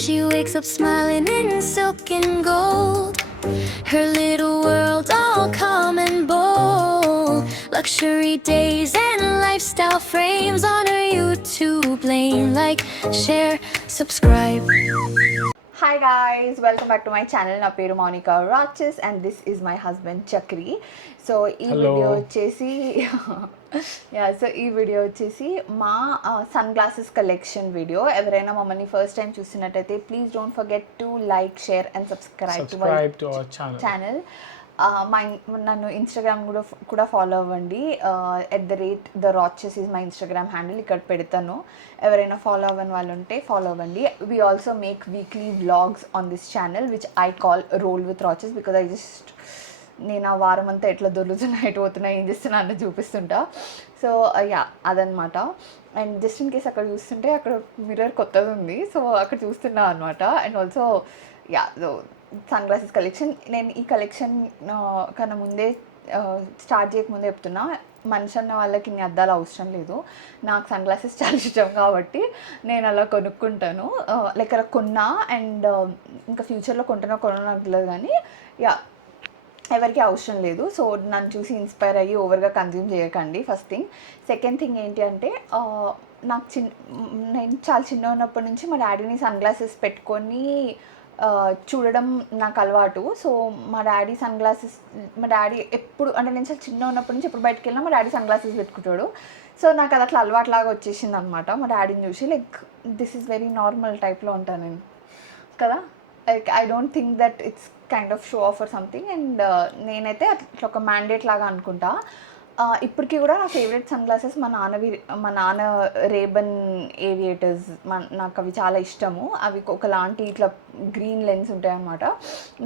She wakes up smiling in silk and gold. Her little world all calm and bold. Luxury days and lifestyle frames on her YouTube lane. Like, share, subscribe. Hi guys, welcome back to my channel. నా పేరు Mounika Raches and this is my husband Chakri. So ఈ video వచ్చేసి మా sun glasses collection video. ఎవరైనా మమ్మల్ని first time చూస్తున్నట్టయితే please don't forget to like, share and subscribe to our channel. నన్ను Instagram కూడా ఫాలో అవ్వండి. @theRaches is my Instagram handle. ఇక్కడ పెడతాను, ఎవరైనా ఫాలో అవ్వని వాళ్ళు ఉంటే ఫాలో అవ్వండి. We also make weekly vlogs on this channel which I call roll with రాచెస్ because నేను ఆ వారం అంతా ఎట్లా దొరుకుతున్నా, ఎటు పోతున్నా, ఏం చేస్తున్నా అన్న చూపిస్తుంటా. సో అదనమాట. అండ్ జస్ట్ ఇన్ కేస్ అక్కడ చూస్తుంటే అక్కడ మిర్రర్ కొత్తది ఉంది, సో అక్కడ చూస్తున్నా అనమాట. And also sun glasses collection. నేను ఈ కలెక్షన్ కన్నా ముందే స్టార్ట్ చేయకముందే చెప్తున్నా, మనిషి అన్న వాళ్ళకి ఇన్ని అద్దాలు అవసరం లేదు. నాకు సన్ గ్లాసెస్ చాలా ఇష్టం కాబట్టి నేను అలా కొనుక్కుంటాను. లైక్ అలా కొన్నా అండ్ ఇంకా ఫ్యూచర్లో కొనో నాకు తెలియదు, కానీ ఎవరికి అవసరం లేదు. సో నన్ను చూసి ఇన్స్పైర్ అయ్యి ఓవర్గా కన్జ్యూమ్ చేయకండి, ఫస్ట్ థింగ్. సెకండ్ థింగ్ ఏంటి అంటే, నేను చాలా చిన్న ఉన్నప్పటి నుంచి మా డాడీని సన్ గ్లాసెస్ పెట్టుకొని చూడడం నాకు అలవాటు. సో మా డాడీ ఎప్పుడు అంటే నేను చాలా చిన్న ఉన్నప్పటి నుంచి ఎప్పుడు బయటకు వెళ్ళినా మా డాడీ సన్ గ్లాసెస్ పెట్టుకుంటాడు. సో నాకు అది అట్లా అలవాటులాగా వచ్చేసింది అనమాట. మా డాడీని చూసి like this is very normal టైప్లో ఉంటాను నేను కదా. Like I don't think that it's kind of show off or something. And నేనైతే అట్లా ఒక మ్యాండేట్ లాగా అనుకుంటా. ఇప్పటికీ కూడా నా ఫేవరెట్ సన్ గ్లాసెస్ మా నాన్న రేబన్ ఏవియేటర్స్. నాకు అవి చాలా ఇష్టము. అవి ఒకలాంటి ఇట్లా గ్రీన్ లెన్స్ ఉంటాయి అన్నమాట.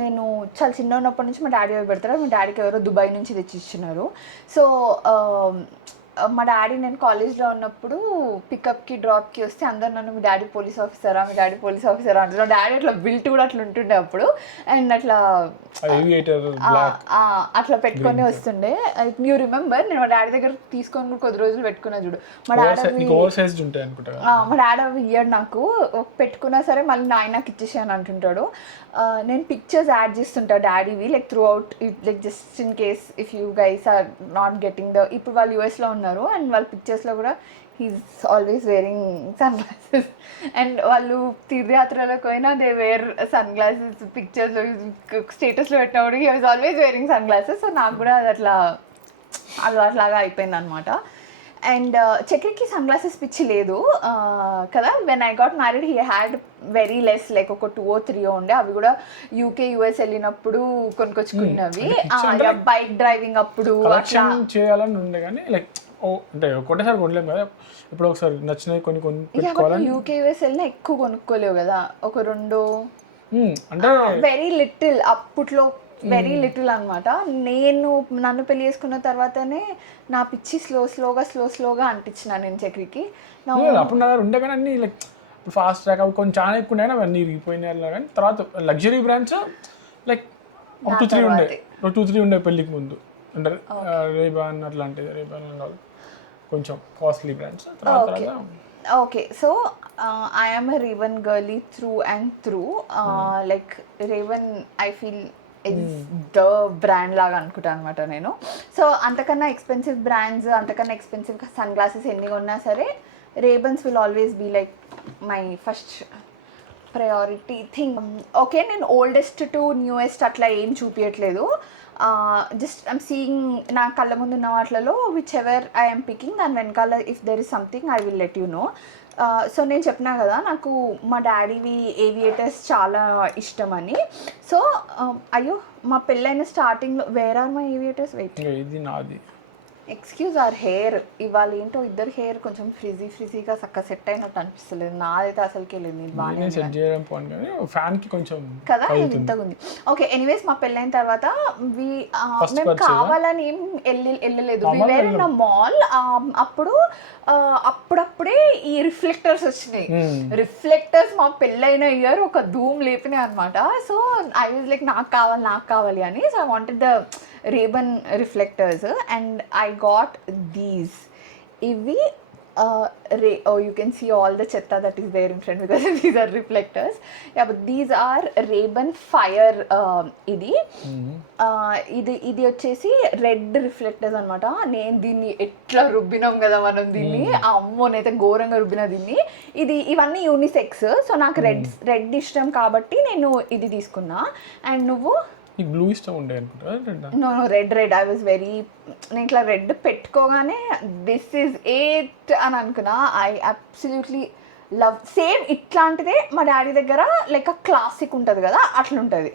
నేను చాలా చిన్న ఉన్నప్పటి నుంచి మా డాడీ అవి పెడతారు. మా డాడీకి ఎవరో దుబాయ్ నుంచి తెచ్చి ఇచ్చినారు. సో మా డాడీ నేను కాలేజ్లో ఉన్నప్పుడు పికప్కి డ్రాప్కి వస్తే అందరు నన్ను మీ డాడీ పోలీస్ ఆఫీసరా అంటే నా డాడీ అట్లా బిల్ట్ కూడా అట్లా ఉంటుండే అప్పుడు. అండ్ అట్లా పెట్టుకొని వస్తుండే. యూ రిమెంబర్, నేను మా డాడీ దగ్గర తీసుకొని కొద్ది రోజులు పెట్టుకున్నా చూడు. మా డాడీ అవి ఇయ్యాడు నాకు. పెట్టుకున్నా సరే మళ్ళీ నాకు ఇచ్చేసాను అంటుంటాడు. నేను పిక్చర్స్ యాడ్ చేస్తుంటా డాడీవి like throughout, like just in case if you guys are not getting ఇప్పుడు వాళ్ళు యూఎస్లో ఉన్నారు అండ్ వాళ్ళ పిక్చర్స్లో కూడా he's always wearing sunglasses. And వాళ్ళు తీర్థయాత్రలకు పోయినా దే వేర్ సన్ గ్లాసెస్. పిక్చర్స్లో స్టేటస్లో పెట్టినప్పుడు he was always wearing sunglasses. So నాకు కూడా అది అట్లా అలవాట్లాగా అయిపోయింది అనమాట. అండ్ చక్రికి సన్ గ్లాసెస్ పిచ్చి లేదు కదా. When I got married he had very less, like ఒక 2 or 3 ఉండే. అవి కూడా UK US వెళ్ళినప్పుడు కొనుక్కొచ్చుకున్నవి. బైక్ డ్రైవింగ్ అప్పుడు చేయాలని ఉండే, కానీ లైక్ అంటే ఒకటేసారి కొనలేము కదా. ఇప్పుడు ఒకసారి నచ్చినవి కొన్ని UK US వెళ్ళినా ఎక్కువ కొనుక్కోలేవు కదా. ఒక 2 అంటే వెరీ లిటిల్, అప్పట్లో వెరీ లిటిల్ అనమాట. నన్ను పెళ్లి చేసుకున్న తర్వాతనే నా పిచ్చి స్లోగా అంటించిన నేను చక్రికి. అప్పుడు నా దగ్గర ఉండే, కానీ అన్ని లైక్ ఫాస్ట్ ట్రాక్ అవి కొంచెం చాలా ఎక్కువ ఉన్నాయి, అవన్నీ ఇరిగిపోయినాయి. కానీ తర్వాత లగ్జరీ బ్రాండ్స్ లైక్ 2-3 ఉండే పెళ్ళికి ముందు. అంటే రేబాన్ అట్లాంటిది, రేబాన్ కొంచెం costly brands. Okay, so I am a Ray Ban girly through and through. Like Ray Ban I feel it's the brand లాగా అనుకుంటాను అనమాట నేను. సో అంతకన్నా ఎక్స్పెన్సివ్ బ్రాండ్స్, అంతకన్నా ఎక్స్పెన్సివ్ సన్ గ్లాసెస్ ఎన్ని ఉన్నా సరే Ray Bans will always be like my first priority thing. Okay, నేను ఓల్డెస్ట్ టు న్యూయెస్ట్ అట్లా ఏం చూపించట్లేదు. జస్ట్ ఐమ్ సీయింగ్ నా కళ్ళ ముందు ఉన్న వాటిలలో విచ్ ఎవర్ ఐఎమ్ పికింగ్, దాని వెనకాల if there is something I will let you know. So నేను చెప్పినా కదా నాకు మా డాడీవి ఏవియేటర్స్ చాలా ఇష్టమని. సో అయ్యో, మా పెళ్ళైన స్టార్టింగ్లో where are my aviators. Wait, ఇది నాది. Excuse our hair. ఇవాళ ఏంటో ఇద్దరు హెయిర్ కొంచెం ఫ్రిజీగా చక్కగా సెట్ అయినట్టు అనిపిస్తలేదు. నాదైతే అసలుకే లేదు, నేను బాగానే కదా, ఇది ఇంతగా ఉంది. ఓకే, ఎనీవేస్ మా పెళ్ళైన తర్వాత మేము కావాలని ఏం వెళ్ళలేదు. వి వేర్ ఇన్ అ మాల్. అప్పుడప్పుడే ఈ రిఫ్లెక్టర్స్ వచ్చినాయి. రిఫ్లెక్టర్స్ మా పెళ్ళైన ఇయర్ ఒక ధూమ్ లేపినాయి అనమాట. సో ఐ వాజ్ లైక్ నాకు కావాలి అని. So I wanted the Ray Ban reflectors and I got these. ఇవి you can see all the chetta that is there in front because these are reflectors. Yeah, but these are Ray-Ban Fire ఇది ఇది వచ్చేసి red reflectors అనమాట. నేను దీన్ని ఎట్లా రుబ్బినాం కదా మనం దీన్ని, అమ్మోనైతే ఘోరంగా రుబ్బిన దీన్ని. ఇవన్నీ యూనిసెక్స్, సో నాకు రెడ్ ఇష్టం కాబట్టి నేను ఇది తీసుకున్నా. అండ్ నువ్వు బ్లూ ఇష్టం ఉండే అనుకుంటా. No red I was very, నేను ఇట్లా రెడ్ పెట్టుకోగానే దిస్ ఈజ్ ఎయిట్ అని అనుకున్నా. I absolutely love. సేమ్ ఇట్లాంటిదే మా డాడీ దగ్గర లైక్ క్లాసిక్ ఉంటుంది కదా, అట్లుంటుంది.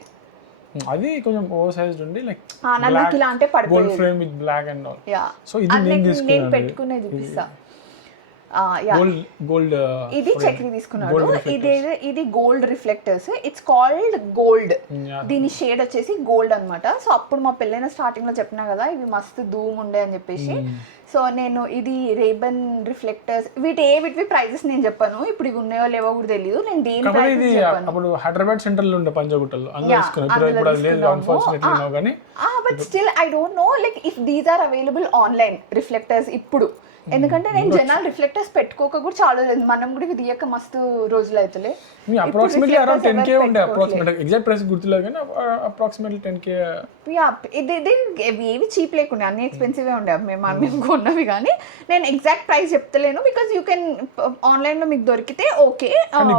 అది కొంచెం ఓవర్ సైజ్డ్ ఉండి లైక్ నాకు ఇలా అంటే పడిపోయింది. Gold frame with black and all. Yeah, so ఇది నేను పెట్టుకునేది చూపిస్తా. గోల్డ్ ఇది చక్రి తీసుకున్నాడు. ఇది gold reflectors, it's called gold. దీని షేడ్ వచ్చేసి గోల్డ్ అనమాట. సో అప్పుడు మా పెళ్ళైన స్టార్టింగ్ లో చెప్పినా కదా ఇవి మస్తు ధూమ్ ఉండే అని చెప్పేసి. సో నేను ఇది రేబన్ రిఫ్లెక్టర్స్, వీటివి ప్రైజెస్ నేను చెప్పాను. ఇప్పుడు ఇవి ఉన్నాయో లేవో కూడా తెలియదు. నేను దేని ప్రైజెస్ చెప్పాను. అప్పుడు హైదరాబాద్ సెంటర్ లో ఉండే పంజాగుట్టలో but still I don't know like if these are available online reflectors ఇప్పుడు. ఎందుకంటే నేను జనాలు రిఫ్లెక్టర్స్ పెట్టుకోక కూడా చాలా లేదు. మనం కూడా ఇది తీయక మస్తు రోజులు అవుతలే. అప్రాక్సిమేట్లీ అరౌండ్ 10K ఉండే. అప్రాక్సిమేట్ ఎగ్జాక్ట్ ప్రైస్ గుర్తులేదు కానీ అప్రాక్సిమేట్లీ 10K. యా, ఇది ఏవి చీప్ లేకుండా అన్ని ఎక్స్పెన్సివే ఉండే మేము కొన్నవి. కానీ నేను ఎగ్జాక్ట్ ప్రైస్ చెప్తలేను బికాజ్ యూ కెన్ ఆన్లైన్ లో మీకు దొరికితే ఓకే.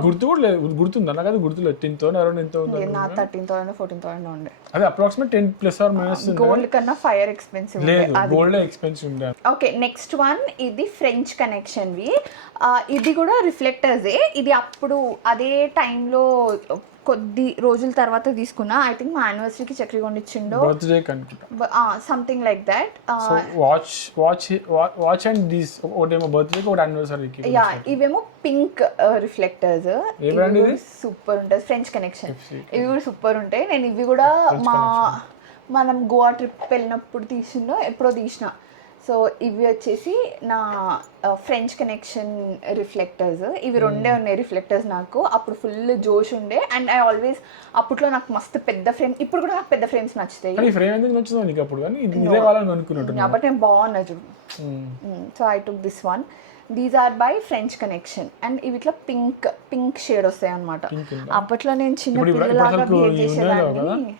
గుర్తు కూడా లేదు, గుర్తుందా నాకు? అది గుర్తులేదు. 10,000 అరౌండ్ ఎంత ఉంది? నా 13,000 14,000 ఉండే. అది approximate 10 plus or minus. Gold కన్నా ఫైర్ ఎక్స్పెన్సివ్ లేదు, గోల్డ్ ఎక్స్పెన్సివ్ ఉండే. ఓకే, నెక్స్ట్ వన్ ఇది ఫ్రెంచ్ కనెక్షన్ వి. ఇది కూడా రిఫ్లెక్టర్సే. ఇది అప్పుడు అదే టైంలో కొద్ది రోజుల తర్వాత తీసుకున్నా. ఐ థింక్ మా యానివర్సరీకి చక్రి కొనిచ్చిండో, బర్త్డే కనుకుంటా, something like that. Watch and this ఒకటేమో బర్త్డే ఒకటి యానివర్సరీకి. యా, ఇవేమో పింక్ రిఫ్లెక్టర్స్. సూపర్ ఉంటుంది, ఫ్రెంచ్ కనెక్షన్. ఇవి కూడా సూపర్ ఉంటాయి. నేను ఇవి కూడా మనం గోవా ట్రిప్ వెళ్ళినప్పుడు ఎప్పుడో తీసిన. సో ఇవి వచ్చేసి నా ఫ్రెంచ్ కనెక్షన్ రిఫ్లెక్టర్స్. ఇవి రెండే ఉన్నాయి రిఫ్లెక్టర్స్ నాకు. అప్పుడు ఫుల్ జోష్ ఉండే. అండ్ ఐ ఆల్వేస్ అప్పట్లో నాకు మస్తు పెద్ద ఫ్రేమ్, ఇప్పుడు కూడా నాకు పెద్ద ఫ్రేమ్స్ నచ్చుతాయి. కాబట్టి నేను బాగున్నా చూడు. So I took this one. These are by French Connection. And ఇవి ఇట్లా పింక్ షేడ్ వస్తాయి అనమాట. అప్పట్లో నేను చిన్న పిల్లలాగా బిహేవ్ చేసేదాన్ని.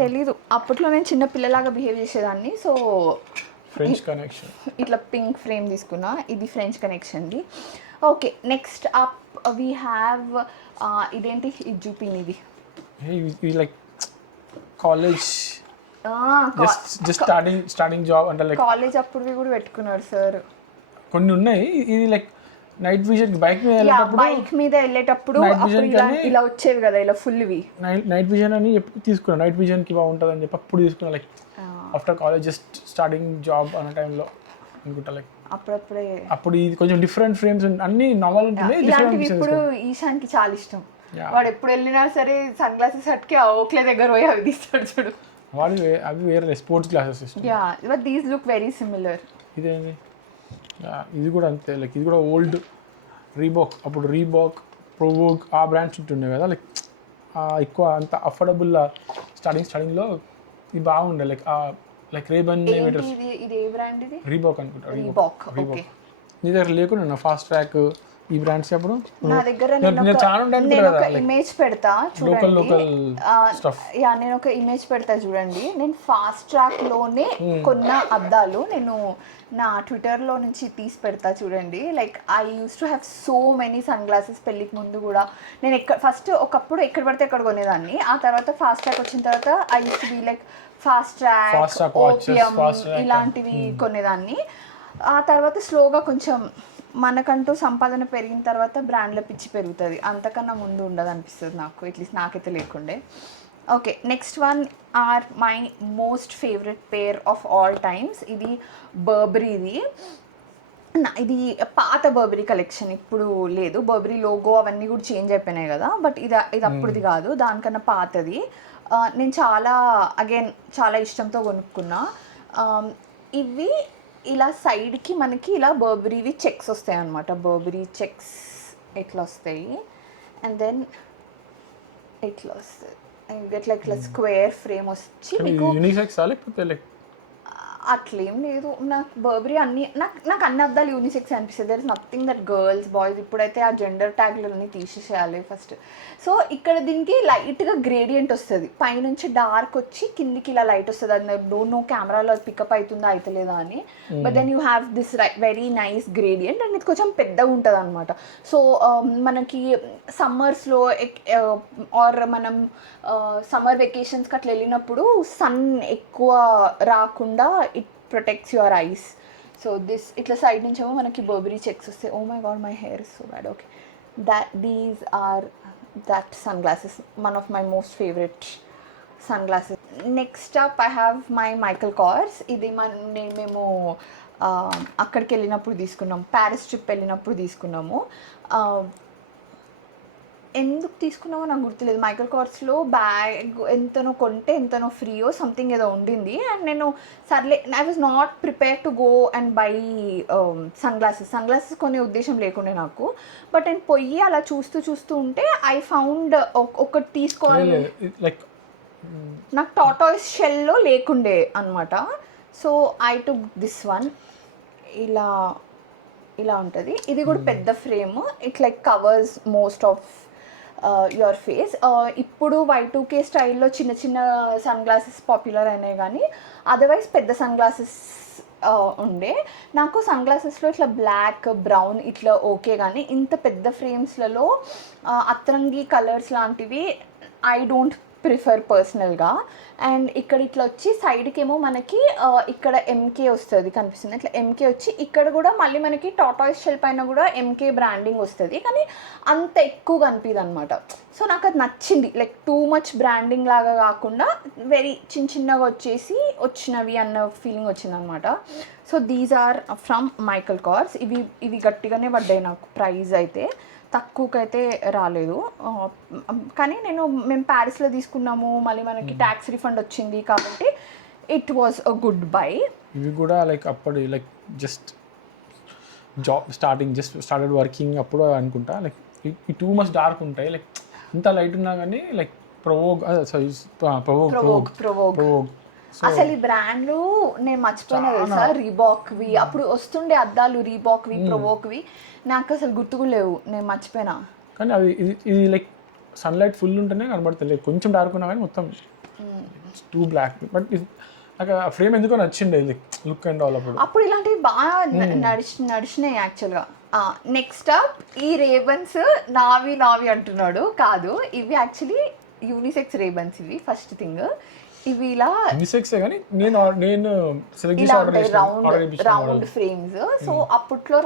తెలీదు, అప్పట్లో నేను చిన్న పిల్లలాగా బిహేవ్ చేసేదాన్ని. సో ఫ్రెంచ్ కనెక్షన్ ఇట్లా పింక్ ఫ్రేమ్ తీసుకున్నా. ఇది ఫ్రెంచ్ కనెక్షన్ది. Okay, next up we have ఇదేంటి ఇది చూపిన్. ఇది like college just starting job అంటే లైక్ కాలేజ్ అప్పుడు కూడా పెట్టుకున్నారు సార్. కొన్ని ఉన్నాయి. ఇది లైక్ నైట్ విజన్ బైక్ మీద వెళ్ళేటప్పుడు ఇలా వచ్చేవి కదా, ఇలా ఫుల్వి నైట్ విజన్ అని చెప్పి తీసుకున్నాను. నైట్ విజన్ కి బాగుంటుంది అని చెప్పి అప్పుడు తీసుకున్నా. Like after college just starting job అన్న టైంలో అనుకుంటా. లైక్ అప్పుడు ఇది కొంచెం డిఫరెంట్ ఫ్రేమ్స్ అన్ని నార్మల్ ఉంటుంది. ఇప్పుడు ఈశాన్కి చాలా ఇష్టం. వాడు ఎప్పుడు వెళ్ళినా సరే సన్ గ్లాసెస్ హట్కి ఓక్లే దగ్గర పోయి అవి తీస్తాడు చూడు. వాళ్ళు అవి వేరే స్పోర్ట్స్ గ్లాసెస్ ఇష్టం. But these look very similar. ఇదేంటి, ఇది కూడా అంతే. లైక్ ఇది కూడా ఓల్డ్ రీబాక్. అప్పుడు రీబాక్, ప్రోవోక్ ఆ బ్రాండ్స్ ఉంటుండే కదా. లైక్ ఎక్కువ అంత అఫోర్డబుల్ స్టార్టింగ్లో ఇది బాగుండే. లైక్ రేబన్ రీబాక్ అనుకుంటా. రీబాక్ నీ దగ్గర లేకుండా నా ఫాస్ట్ ట్రాక్ ఈ బ్రాండ్స్ అప్పుడు నా దగ్గర నేను ఒక ఇమేజ్ పెడతా చూడండి. నేను ఒక ఇమేజ్ పెడతా చూడండి. నేను ఫాస్ట్ ట్రాక్ లోనే కొన్న అద్దాలు నేను నా ట్విట్టర్లో నుంచి తీసి పెడతా చూడండి. Like I use to have so many sun glasses. పెళ్ళికి ముందు కూడా నేను ఫస్ట్ ఒకప్పుడు ఎక్కడ పడితే ఎక్కడ కొనేదాన్ని. ఆ తర్వాత ఫాస్ట్ ట్రాక్ వచ్చిన తర్వాత I use to be like fast track, opium ఇలాంటివి కొనేదాన్ని. ఆ తర్వాత స్లోగా కొంచెం మనకంటూ సంపాదన పెరిగిన తర్వాత బ్రాండ్ల పిచ్చి పెరుగుతుంది. అంతకన్నా ముందు ఉండదు అనిపిస్తుంది నాకు, అట్లీస్ట్ నాకైతే లేకుండే. Okay, next one or my most favourite pair of all times. ఇది బర్బరీది. ఇది పాత బర్బరీ కలెక్షన్, ఇప్పుడు లేదు. బర్బరీ లోగో అవన్నీ కూడా చేంజ్ అయిపోయినాయి కదా. బట్ ఇది అప్పుడుది కాదు, దానికన్నా పాతది. నేను చాలా ఇష్టంతో కొనుక్కున్నా. ఇవి ఇలా సైడ్కి మనకి ఇలా బర్బరీవి చెక్స్ వస్తాయి అనమాట. బర్బరీ చెక్స్ ఇట్లా వస్తాయి. అండ్ దెన్ ఇట్లా వస్తుంది, ఇట్లా స్క్వేర్ ఫ్రేమ్ వచ్చి అట్లేం లేదు. నాకు బర్బరీ అన్ని నాకు అన్ని అద్దాలు యూనిసెక్స్ అనిపిస్తుంది. There is nothing that girls boys. ఇప్పుడైతే ఆ జెండర్ ట్యాగ్లన్నీ తీసేసేయాలి ఫస్ట్. సో ఇక్కడ దీనికి లైట్గా గ్రేడియంట్ వస్తుంది, పైనుంచి డార్క్ వచ్చి కిందికి ఇలా లైట్ వస్తుంది. అది డోంట్ నో కెమెరాలో పికప్ అవుతుందా అవుతలేదా అని. But then you have this very nice gradient and ఇది కొంచెం పెద్దగా ఉంటుంది అనమాట. సో మనకి సమ్మర్స్లో ఆర్ మనం సమ్మర్ వెకేషన్స్కి అట్లా వెళ్ళినప్పుడు సన్ ఎక్కువ రాకుండా it protects your eyes. So this ఇట్లా సైడ్ నుంచేమో మనకి బర్బరీ చెక్స్ వస్తాయి. Oh my God my hair is so bad. Okay, these are that sun glasses, one of my most favourite sun glasses. Next up I have my Michael Kors. ఇది మేము అక్కడికి వెళ్ళినప్పుడు తీసుకున్నాము, Paris trip వెళ్ళినప్పుడు తీసుకున్నాము. ఎందుకు తీసుకున్నామో నాకు గుర్తులేదు. మైకల్ కార్స్లో బ్యాగ్ ఎంతనో కొంటే ఎంతనో ఫ్రీయో సంథింగ్ ఏదో ఉండింది. అండ్ నేను సర్లే, I was not prepare to go and buy sunglasses కొనే ఉద్దేశం లేకుండే నాకు. బట్ నేను పొయ్యి అలా చూస్తూ ఉంటే ఐ ఫౌండ్ ఒకటి తీసుకోవాలి. లైక్ నాకు టాటాయిస్ షెల్లో లేకుండే అనమాట. So I took this one. ఇలా ఉంటుంది. ఇది కూడా పెద్ద frame. It like covers most of your face. ఇప్పుడు Y2K స్టైల్లో చిన్న చిన్న సన్ గ్లాసెస్ పాపులర్ అయినాయి, కానీ అదర్వైజ్ పెద్ద సన్ గ్లాసెస్ ఉండే. నాకు సన్ గ్లాసెస్లో ఇట్లా బ్లాక్ బ్రౌన్ ఇట్లా ఓకే, కానీ ఇంత పెద్ద ఫ్రేమ్స్లలో అత్రంగి కలర్స్ లాంటివి ఐ డోంట్ ప్రిఫర్ పర్సనల్గా. అండ్ ఇక్కడ ఇట్లా వచ్చి సైడ్కి ఏమో మనకి ఇక్కడ MK వస్తుంది, కనిపిస్తుంది ఇట్లా MK వచ్చి, ఇక్కడ కూడా మళ్ళీ మనకి టాటాయిస్ షెల్ పైన కూడా MK బ్రాండింగ్ వస్తుంది, కానీ అంత ఎక్కువ కనిపిదు అనమాట. సో నాకు అది నచ్చింది, లైక్ టూ మచ్ బ్రాండింగ్ లాగా కాకుండా వెరీ చిన్నగా వచ్చినవి అన్న ఫీలింగ్ వచ్చిందనమాట. So these are from Michael Kors. ఇవి గట్టిగానే పడ్డాయి నాకు. ప్రైస్ అయితే తక్కువకైతే రాలేదు, కానీ మేము ప్యారిస్లో తీసుకున్నాము, మళ్ళీ మనకి ట్యాక్స్ రిఫండ్ వచ్చింది, కాబట్టి it was a good bye. ఇవి కూడా లైక్ అప్పుడు లైక్ జస్ట్ స్టార్టెడ్ వర్కింగ్ అప్పుడు అనుకుంటా. లైక్ ఈ టూ మచ్ డార్క్ ఉంటాయి, లైక్ ఇంత లైట్ ఉన్నా కానీ లైక్ ప్రొవోగ్. అసలు ఈ బ్రాండ్లు నేను మర్చిపోయినా తెలుసా, రీబాక్వి అప్పుడు వస్తుండే అద్దాలు, రీబాక్వి ప్రొవోక్వి, నాకు అసలు గుర్తుకు లేవు, నేను మర్చిపోయినా. కానీ అవి ఇది లైక్ సన్లైట్ ఫుల్ ఉంటేనే కనబడుతుంది, కొంచెం డార్క్ ఉన్నా కానీ మొత్తం టూ బ్లాక్. బట్ నాకు ఆ ఫ్రేమ్ ఎందుకో నచ్చిండే, లైక్ లుక్ అండ్ ఆల్. అప్పుడు ఇలాంటివి బాగా నడిచినాయి యాక్చువల్గా. నెక్స్ట్ అప్ ఈ రేబన్స్ నావి అంటున్నాడు, కాదు ఇవి యాక్చువల్లీ యూనిసెక్స్ రేబన్స్. ఇవి ఫస్ట్ థింగ్, ఇవి ఇలా రౌండ్ ఫ్రేమ్స్. సో అప్పట్లో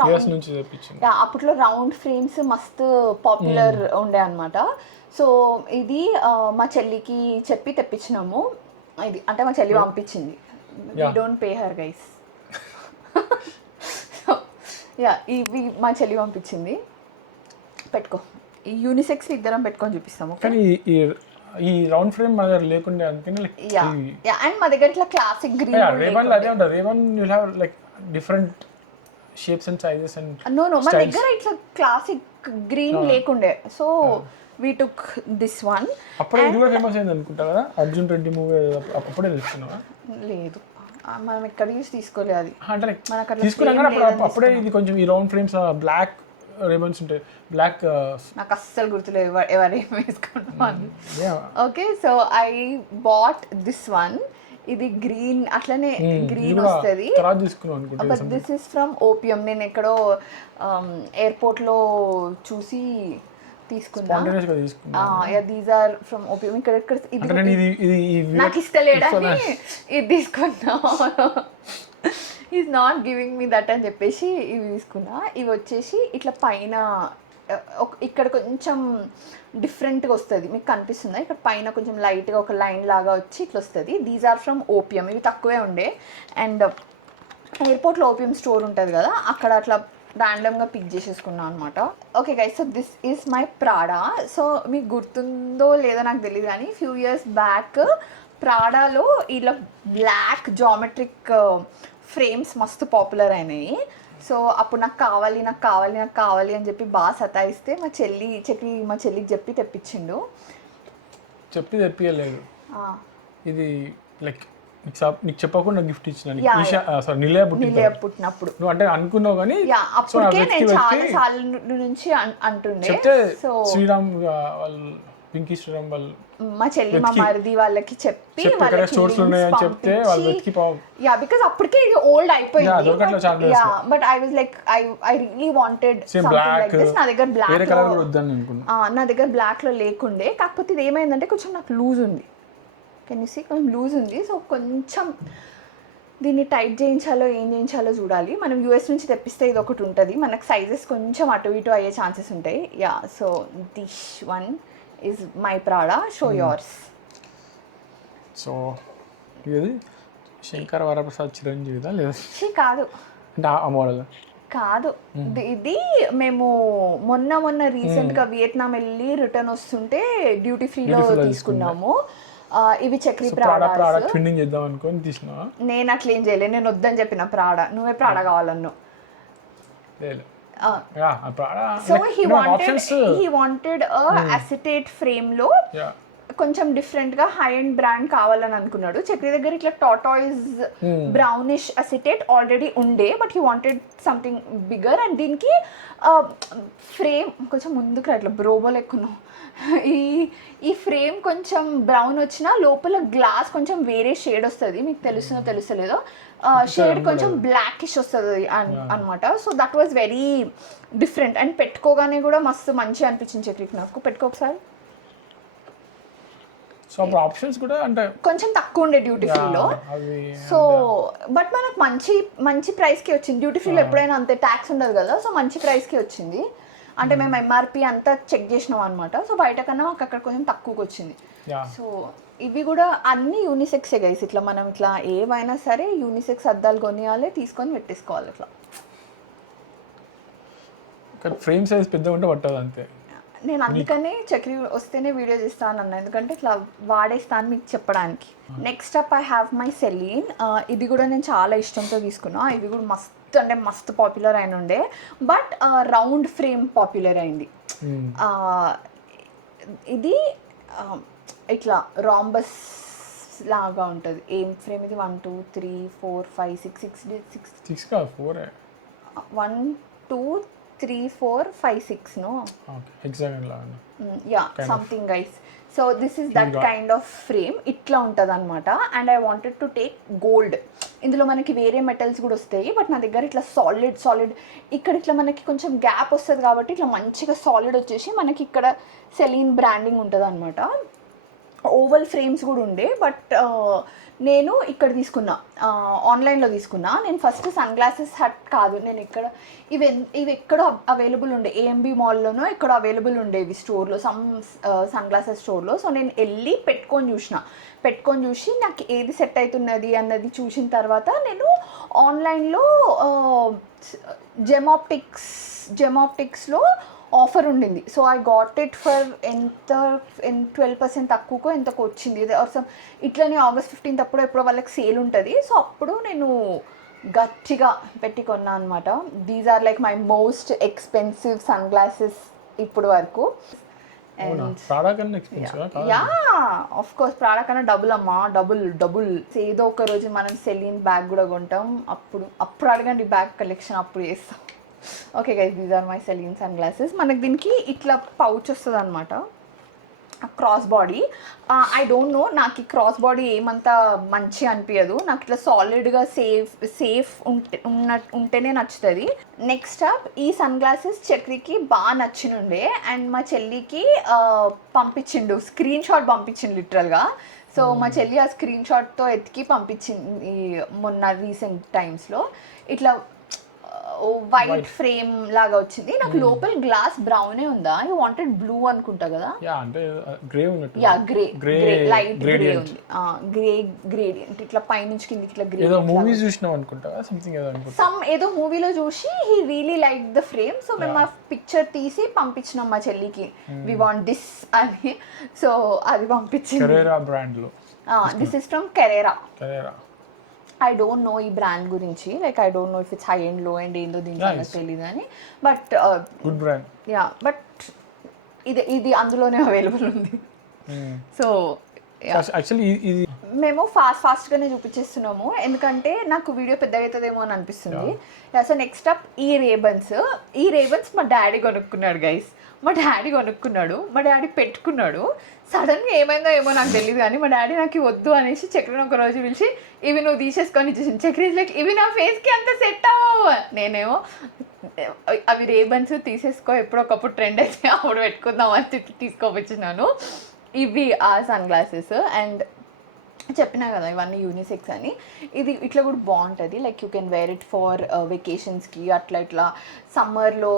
రౌండ్ ఫ్రేమ్స్ మస్తు పాపులర్ ఉండే అనమాట. సో ఇది మా చెల్లికి చెప్పి తెప్పించినాము. ఇది అంటే మా చెల్లి పంపించింది, we don't pay her guys. So ఇవి మా చెల్లి పంపించింది, పెట్టుకో. ఈ యూనిసెక్స్ ఇద్దరం పెట్టుకొని చూపిస్తాము. ఈ రౌండ్ ఫ్రేమ్ మా దగ్గర లేకుండే, అందుకని అండ్ మా దగ్గర ఇట్లా క్లాసిక్ గ్రీన్ అదే ఉంటుంది. Ray Ban will have like different shapes and sizes and no మా దగ్గర ఇట్లా క్లాసిక్ గ్రీన్ లేకుండే. So we took this one. అప్పుడే ఇది కూడా ఫేమస్ అయింది అనుకుంటా కదా, అర్జున్ రెడ్డి మూవీ అప్పుడే తెలుసుకున్నావా? లేదు, మనం ఎక్కడ యూస్ తీసుకోలేదు అది. అంటే తీసుకున్నాం కానీ అప్పుడే ఇది కొంచెం ఈ రౌండ్ ఫ్రేమ్స్ బ్లాక్ రిబన్స్ ఉంటాయి, బ్లాక్. నాకు అస్సలు గుర్తులేదు ఎవరేం వేసుకున్నాం. Okay, so I bought this one. ఇది గ్రీన్, అట్లనే గ్రీన్ వస్తుంది. But this is from Opium. నేను ఎక్కడో ఎయిర్పోర్ట్లో చూసి తీసుకున్నా. These are from Opium. ఇక్కడ నాకు ఇస్తలేడని ఇది తీసుకున్నా. Is not giving me that అని చెప్పేసి ఇవి తీసుకున్నా. ఇవి వచ్చేసి ఇట్లా పైన ఇక్కడ కొంచెం డిఫరెంట్గా వస్తుంది, మీకు కనిపిస్తుందా? ఇక్కడ పైన కొంచెం లైట్గా ఒక లైన్ లాగా వచ్చి ఇట్లా వస్తుంది. These are from Opium. ఇవి తక్కువే ఉండే. అండ్ ఎయిర్పోర్ట్లో ఓపియం స్టోర్ ఉంటుంది కదా, అక్కడ అట్లా ర్యాండమ్గా పిక్ చేసేసుకున్నాను అనమాట. Okay guys, so this is my Prada. So మీకు గుర్తుందో లేదో నాకు తెలియదు, కానీ ఫ్యూ ఇయర్స్ బ్యాక్ ప్రాడాలో ఇలా బ్లాక్ జామెట్రిక్ ఫ్రేమ్స్ మస్తు పాపులర్ అయినాయి. సో అప్పుడు నాకు కావాలి అని చెప్పి బాగా సతాయిస్తే మా చెల్లికి చెప్పి తెప్పించిండు. తెప్పియలేదు. ఇది లైక్ నీకు చెప్పకుండా గిఫ్ట్ ఇచ్చిన నిలయ పుట్టినప్పుడు నువ్వు అంటే అనుకున్నావు కానీ అప్పటికే నేను చాలా సార్లు నుంచి అంటుండే. చెప్తే శ్రీరామ్ వాళ్ళు పింకీ శ్రీరామ్ వాళ్ళు మా చెల్లి మా మరిది వాళ్ళకి చెప్పి చెప్తే వాళ్ళు వెతికి యా బికాజ్ అప్పటికే ఇది ఓల్డ్ అయిపోయింది. But I was like I really wanted something like this. నా దగ్గర బ్లాక్ లో లేకుండే, కాకపోతే ఇది ఏమైందంటే కొంచెం నాకు లూజ్ ఉంది. కెన్ యూ సీ కొంచెం లూజ్ ఉంది. సో కొంచెం దీన్ని టైట్ చేయించాలో ఏం చేయించాలో చూడాలి. మనం యూఎస్ నుంచి తెప్పిస్తే ఇది ఒకటి ఉంటుంది, మనకు సైజెస్ కొంచెం అటు ఇటు అయ్యే ఛాన్సెస్ ఉంటాయి. Yeah so this one is my Prada. Show yours. So ఇది శంకర్ వరప్రసాద్ చిరంజీవిదా లేదా? కాదు అంటే ఆ మోడల్ కాదు. ఇది మేము మొన్న రీసెంట్గా వియత్నాం వెళ్ళి రిటర్న్ వస్తుంటే డ్యూటీ ఫ్రీలో తీసుకున్నాము. ఇవి చక్రీ ప్రాడా ట్విన్నింగ్ చేద్దాం అనుకొని తీసినా. నేను అట్లా ఏం చేయలేదు, నేను వద్దని చెప్పిన ప్రాడా. నువ్వే ప్రాడా కావాలన్నావు. So he wanted acetate frame లో కొంచెం డిఫరెంట్ గా హై అండ్ బ్రాండ్ కావాలని అనుకున్నాడు. చక్రి దగ్గర ఇట్లా టాటాయిస్ బ్రౌనిష్ అసిటేట్ ఆల్రెడీ ఉండే, but he wanted something bigger. And దీనికి ఫ్రేమ్ కొంచెం ముందుకు ఇట్లా బ్రోబోలు ఎక్కున్నాం. ఈ ఫ్రేమ్ కొంచెం బ్రౌన్ వచ్చినా లోపల గ్లాస్ కొంచెం వేరే షేడ్ వస్తుంది. మీకు తెలుస్తలేదో షేడ్ కొంచెం బ్లాకిష్ వస్తుంది అనమాట. So that was very different. And పెట్టుకోగానే కూడా మస్తు మంచిగా అనిపించింది చక్రికి. నాకు పెట్టుకో ఒకసారి. సో అప్పుడు ఆప్షన్స్ కూడా అంటే కొంచెం తక్కువ ఉండే డ్యూటీ ఫ్రీలో. సో బట్ మనకు మంచి ప్రైస్కి వచ్చింది. డ్యూటీ ఫ్రీలో ఎప్పుడైనా అంతే ట్యాక్స్ ఉండదు కదా, సో మంచి ప్రైస్కి వచ్చింది. అంటే మేము ఎంఆర్పి అంతా చెక్ చేసినాం అనమాట. సో బయట కన్నా మాకు అక్కడ కొంచెం తక్కువకి వచ్చింది. సో ఇవి కూడా అన్ని యూనిసెక్సే గైస్. ఇట్లా మనం ఇట్లా ఏవైనా సరే యూనిసెక్స్ అద్దాలు కొనియాలి, తీసుకొని పెట్టేసుకోవాలి. ఇట్లా ఫ్రేమ్ సైజ్ పెద్దగా ఉంటే పట్టదు అంతే. నేను అందుకనే చక్రి వస్తేనే వీడియో చేస్తాను అన్న, ఎందుకంటే ఇట్లా వాడేస్తాను మీకు చెప్పడానికి. Next up I have my Selene. ఇది కూడా నేను చాలా ఇష్టంతో తీసుకున్నా. ఇది కూడా మస్తు పాపులర్ అయిన ఉండే, బట్ రౌండ్ ఫ్రేమ్ పాపులర్ అయింది. ఇది ఇట్లా రాంబస్ లాగా ఉంటుంది. ఏం ఫ్రేమ్ ఇది? 1 2 3 4 5 6 1 2 3 4 5 6 no hexagon la yeah something guys. So this is that kind of frame. ఇట్లా ఉంటుంది అనమాట. And I wanted to take gold. ఇందులో మనకి వేరే మెటల్స్ కూడా వస్తాయి, బట్ నా దగ్గర ఇట్లా సాలిడ్ ఇక్కడ ఇట్లా మనకి కొంచెం గ్యాప్ వస్తుంది కాబట్టి ఇట్లా మంచిగా సాలిడ్ వచ్చేసి మనకి ఇక్కడ సెలీన్ బ్రాండింగ్ ఉంటుంది అనమాట. ఓవల్ ఫ్రేమ్స్ కూడా ఉండే, బట్ నేను ఇక్కడ తీసుకున్నా, ఆన్లైన్లో తీసుకున్నా. నేను ఫస్ట్ సన్ గ్లాసెస్ హట్ కాదు, నేను ఇక్కడ ఇవి ఎక్కడో అవైలబుల్ ఉండే, ఏఎంబి మాల్లోనో ఎక్కడో అవైలబుల్ ఉండేవి స్టోర్లో, సన్ గ్లాసెస్ స్టోర్లో. సో నేను వెళ్ళి పెట్టుకొని చూసి నాకు ఏది సెట్ అవుతున్నది అన్నది చూసిన తర్వాత నేను ఆన్లైన్లో జెమాప్టిక్స్లో ఆఫర్ ఉండింది. So I got it for 12% తక్కువకో ఎంతకు వచ్చింది. ఇట్లనే August 15th అప్పుడు ఎప్పుడో వాళ్ళకి సేల్ ఉంటుంది. సో అప్పుడు నేను గట్టిగా పెట్టి కొన్నా అనమాట. These are like my most expensive sunglasses ఇప్పుడు వరకు. యా ఆఫ్ కోర్స్ ప్రాడా కన్నా డబుల్ అమ్మా, డబుల్. ఏదో ఒక రోజు మనం సెలీన్ బ్యాగ్ కూడా కొంటాం. అప్పుడు అడగండి బ్యాగ్ కలెక్షన్, అప్పుడు చేస్తాం. Okay guys, these are my Celine sunglasses. మనకి దీనికి ఇట్లా పౌచ్ వస్తుంది అనమాట, cross body. I don't know, నాకు ఈ క్రాస్ బాడీ ఏమంతా మంచి అనిపించదు. నాకు ఇట్లా సాలిడ్గా సేఫ్ ఉంటేనే నచ్చుతుంది. నెక్స్ట్ అప్ ఈ సన్ గ్లాసెస్ చక్రికి బాగా నచ్చినుండే, అండ్ మా చెల్లికి పంపించిండు, స్క్రీన్ షాట్ పంపించిండు లిటరల్గా. సో మా చెల్లి ఆ స్క్రీన్ షాట్తో ఎతికి పంపించింది మొన్న రీసెంట్ టైమ్స్లో. ఇట్లా వైట్ ఫ్రేమ్ లాగా వచ్చింది. నాకు లోపల గ్లాస్ బ్రౌనే ఉందా, యూ వాంటెడ్ బ్లూ అనుకుంటా కదా. గ్రే లైట్ గ్రే ఉంది, గ్రేడియంట్ ఇట్లా పైనుంచి కిందికి ఇట్లా గ్రే. ఏదో మూవీలో చూసి he really like the frame. So మేము ఆ పిక్చర్ తీసి పంపించినాం మా చెల్లికి, వి వాంట్ దిస్ అని. సో అది పంపించింది. This is from Carrera. I don't know ఈ బ్రాండ్ గురించి, like I don't know if it's high and low and ఏందో దీనికి నాకు తెలియదు అని, but good brand. Yeah, but ఇది అందులోనే అవైలబుల్ ఉంది. సో యాక్చువల్లీ ఇది మేము ఫాస్ట్గానే చూపించేస్తున్నాము ఎందుకంటే నాకు వీడియో పెద్దగా అవుతుందేమో అని అనిపిస్తుంది. సో నెక్స్ట్ అప్ ఈ రేబన్స్ మా డాడీ కొనుక్కున్నాడు గైస్. మా డాడీ పెట్టుకున్నాడు. సడన్గా ఏమైందో ఏమో నాకు తెలియదు కానీ మా డాడీ నాకు వద్దు అనేసి చక్రని ఒక రోజు పిలిచి ఇవి నువ్వు తీసేసుకొని ఇచ్చేసింది. చక్రీస్ లైక్ ఇవి నా ఫేస్కి అంత సెట్ అవ్వవు. నేనేమో అవి రేబన్స్ తీసేసుకో ఎప్పుడొకప్పుడు ట్రెండ్ అయితే అప్పుడు పెట్టుకుందాం అని తీసుకోవచ్చినాను. ఇవి ఆ సన్ గ్లాసెస్. అండ్ చెప్పినా కదా ఇవన్నీ యూనిసెక్స్ అని. ఇది ఇట్లా కూడా బాగుంటుంది. Like you can wear it for వెకేషన్స్కి అట్లా ఇట్లా సమ్మర్లో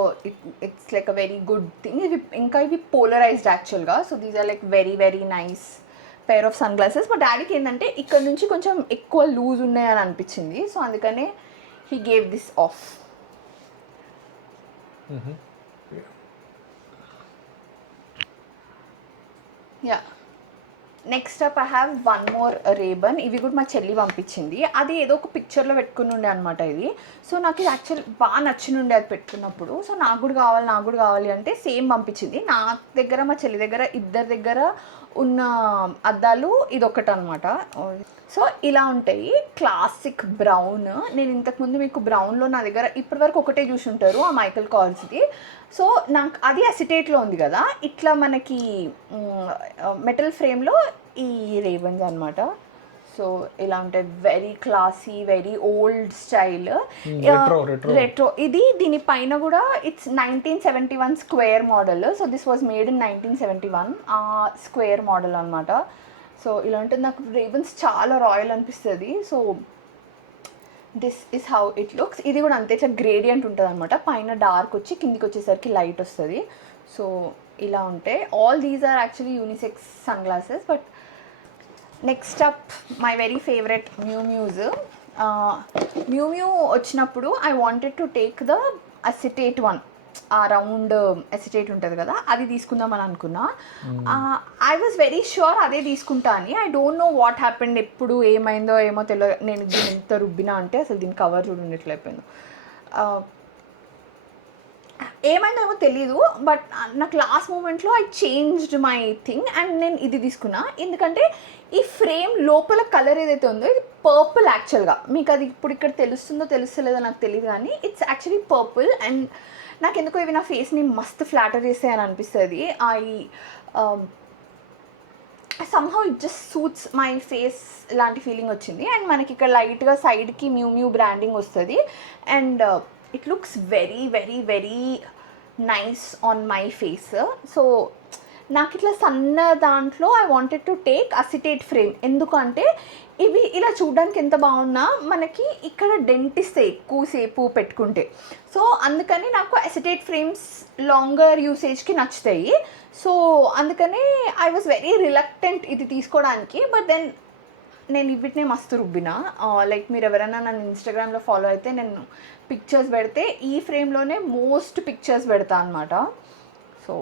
it's like a very good thing. ఇవి పోలరైజ్డ్ యాక్చువల్గా. So these are like very very nice pair of sunglasses. మా డాడీకి ఏంటంటే ఇక్కడ నుంచి కొంచెం ఎక్కువ లూజ్ ఉన్నాయని అనిపించింది. సో అందుకనే he gave this off. Yeah next up I have one more RayBan. ఇవి కూడా మా చెల్లి పంపించింది. అది ఏదో ఒక పిక్చర్లో పెట్టుకుని ఉండే అనమాట ఇది. సో నాకు ఇది యాక్చువల్ బాగా నచ్చినుండే అది పెట్టుకున్నప్పుడు. సో నాకు కూడా కావాలి అంటే సేమ్ పంపించింది. నా దగ్గర మా చెల్లి దగ్గర ఇద్దరి దగ్గర ఉన్న అద్దాలు ఇదొకటి అనమాట. సో ఇలా ఉంటాయి. Classic brown. నేను ఇంతకుముందు మీకు బ్రౌన్లో నా దగ్గర ఇప్పటివరకు ఒకటే చూసి ఉంటారు ఆ మైకల్ కార్స్ది. సో నాకు అది అసిటేట్లో ఉంది కదా, ఇట్లా మనకి మెటల్ ఫ్రేమ్లో ఈ రేబన్స్ అనమాట. సో ఇలా ఉంటాయి. Very classy, very old style, retro. దీనిపైన కూడా it's 1971 square model. So this was made in 1971 ఆ స్క్వేర్ మోడల్ అనమాట. సో ఇలా ఉంటుంది. నాకు రేబన్స్ చాలా రాయల్ అనిపిస్తుంది. So this is how it looks. ఇది కూడా అంతే ఇట్లా గ్రేడియంట్ ఉంటుంది అనమాట. పైన డార్క్ వచ్చి కిందికి వచ్చేసరికి లైట్ వస్తుంది. సో ఇలా ఉంటాయి. All these are actually unisex sunglasses. But next up my very favourite Miu Mius. Miu వచ్చినప్పుడు I wanted to take the acetate one. ఆ రౌండ్ అసిటేట్ ఉంటుంది కదా, అది తీసుకుందామని అనుకున్నా. ఐ వాజ్ వెరీ ష్యూర్ అదే తీసుకుంటా అని. I don't know what happened. ఎప్పుడు ఏమైందో ఏమో తెలియదు. నేను దీన్ని ఎంత రుబ్బినా అంటే అసలు దీని కవర్ చూడండి ఎట్లయిపోయిందో. ఏమైందేమో తెలీదు. బట్ నాకు లాస్ట్ మూమెంట్లో I changed my thing and నేను ఇది తీసుకున్నా. ఎందుకంటే ఈ ఫ్రేమ్ లోపల కలర్ ఏదైతే ఉందో ఇది పర్పుల్ యాక్చువల్గా. మీకు అది ఇప్పుడు ఇక్కడ తెలుస్తలేదో నాకు తెలియదు కానీ ఇట్స్ యాక్చువల్లీ పర్పుల్. అండ్ నాకు ఎందుకో ఇవి నా ఫేస్ని మస్తు ఫ్లాటర్ చేస్తాయని అనిపిస్తుంది. Somehow it just suits my face లాంటి ఫీలింగ్ వచ్చింది. అండ్ మనకి ఇక్కడ లైట్గా సైడ్కి మ్యూ బ్రాండింగ్ వస్తుంది. And it looks very very very nice on my face. So నాకు ఇట్లా సన్న దాంట్లో I wanted to take acetate frame. ఎందుకంటే ఇవి ఇలా చూడడానికి ఎంత బాగున్నా మనకి ఇక్కడ డెంట్ ఇస్తాయి ఎక్కువసేపు పెట్టుకుంటే. సో అందుకని నాకు అసిటేట్ ఫ్రేమ్స్ లాంగర్ యూసేజ్కి నచ్చుతాయి. సో అందుకని ఐ వాజ్ వెరీ రిలక్టెంట్ ఇది తీసుకోవడానికి. బట్ దెన్ నేను వీటిని మస్తు రుబ్బినా. లైక్ మీరు ఎవరైనా నన్ను ఇన్స్టాగ్రామ్లో ఫాలో అయితే నేను పిక్చర్స్ పెడితే ఈ ఫ్రేమ్లోనే మోస్ట్ పిక్చర్స్ పెడతా అనమాట. So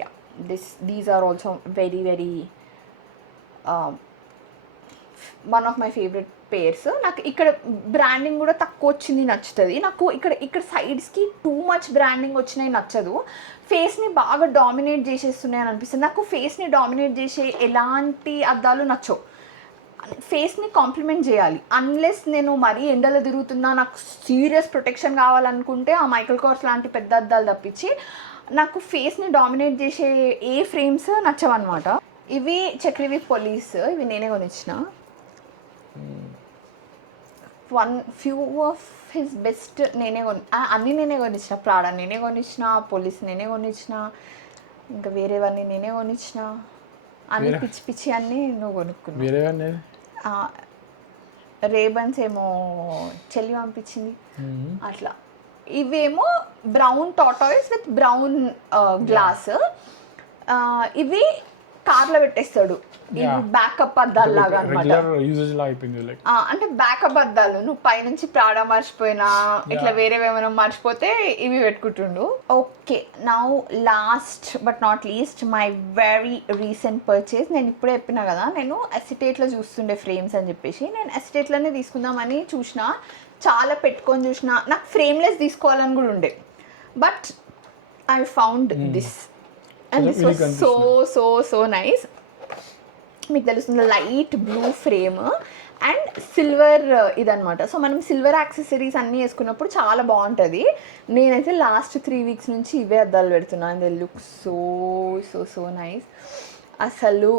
yeah these are also very very one of my favourite pairs. నాకు ఇక్కడ బ్రాండింగ్ కూడా తక్కువ వచ్చింది నచ్చుతుంది. నాకు ఇక్కడ సైడ్స్కి టూ మచ్ బ్రాండింగ్ వచ్చినాయి నచ్చదు. ఫేస్ని బాగా డామినేట్ చేసేస్తున్నాయి అని అనిపిస్తుంది. నాకు ఫేస్ని డామినేట్ చేసే ఎలాంటి అద్దాలు నచ్చవు. ఫేస్ని కాంప్లిమెంట్ చేయాలి. అన్లెస్ నేను మరీ ఎండలో తిరుగుతున్నా నాకు సీరియస్ ప్రొటెక్షన్ కావాలనుకుంటే ఆ మైకల్ కార్స్ లాంటి పెద్ద అద్దాలు తప్పించి నాకు ఫేస్ని డామినేట్ చేసే ఏ ఫ్రేమ్స్ నచ్చవన్నమాట. ఇవి చక్రవి పోలీస్. ఇవి నేనే కొనిచ్చిన. ఫ్యూ ఆఫ్ హిస్ బెస్ట్ అన్నీ నేనే కొనిచ్చిన. ప్రాడా నేనే కొనిచ్చిన, పోలీస్ నేనే కొనిచ్చిన, ఇంకా వేరేవన్నీ నేనే కొనిచ్చిన. అన్ని పిచ్చి పిచ్చి అన్నీ నువ్వు కొనుక్కున్నావు. రేబన్స్ ఏమో చెల్లి పంపించింది అట్లా. ఇవేమో brown tortoise with brown glass. ఇవి కార్లో పెట్టేస్తాడు. ఇవి బ్యాకప్ అద్దాలు లాగా అనమాట. అంటే బ్యాకప్ అద్దాలు. నువ్వు పైనుంచి ప్రాడా మర్చిపోయినా ఇట్లా వేరేవేమైనా మర్చిపోతే ఇవి పెట్టుకుంటుండు. Okay, now last but not least my very recent purchase. నేను ఇప్పుడే చెప్పినా కదా నేను అసిటేట్లో చూస్తుండే ఫ్రేమ్స్ అని చెప్పేసి. నేను అసిటేట్లోనే తీసుకుందామని చూసిన, చాలా పెట్టుకొని చూసిన. నాకు ఫ్రేమ్లెస్ తీసుకోవాలని కూడా ఉండే. But I found this and this was so so so nice. మీకు తెలుస్తుంది light blue frame and silver ఇదనమాట. సో మనం సిల్వర్ యాక్సెసరీస్ అన్నీ వేసుకున్నప్పుడు చాలా బాగుంటుంది. నేనైతే లాస్ట్ 3 weeks నుంచి ఇవే అద్దాలు పెడుతున్నాను. They look so so so nice. అసలు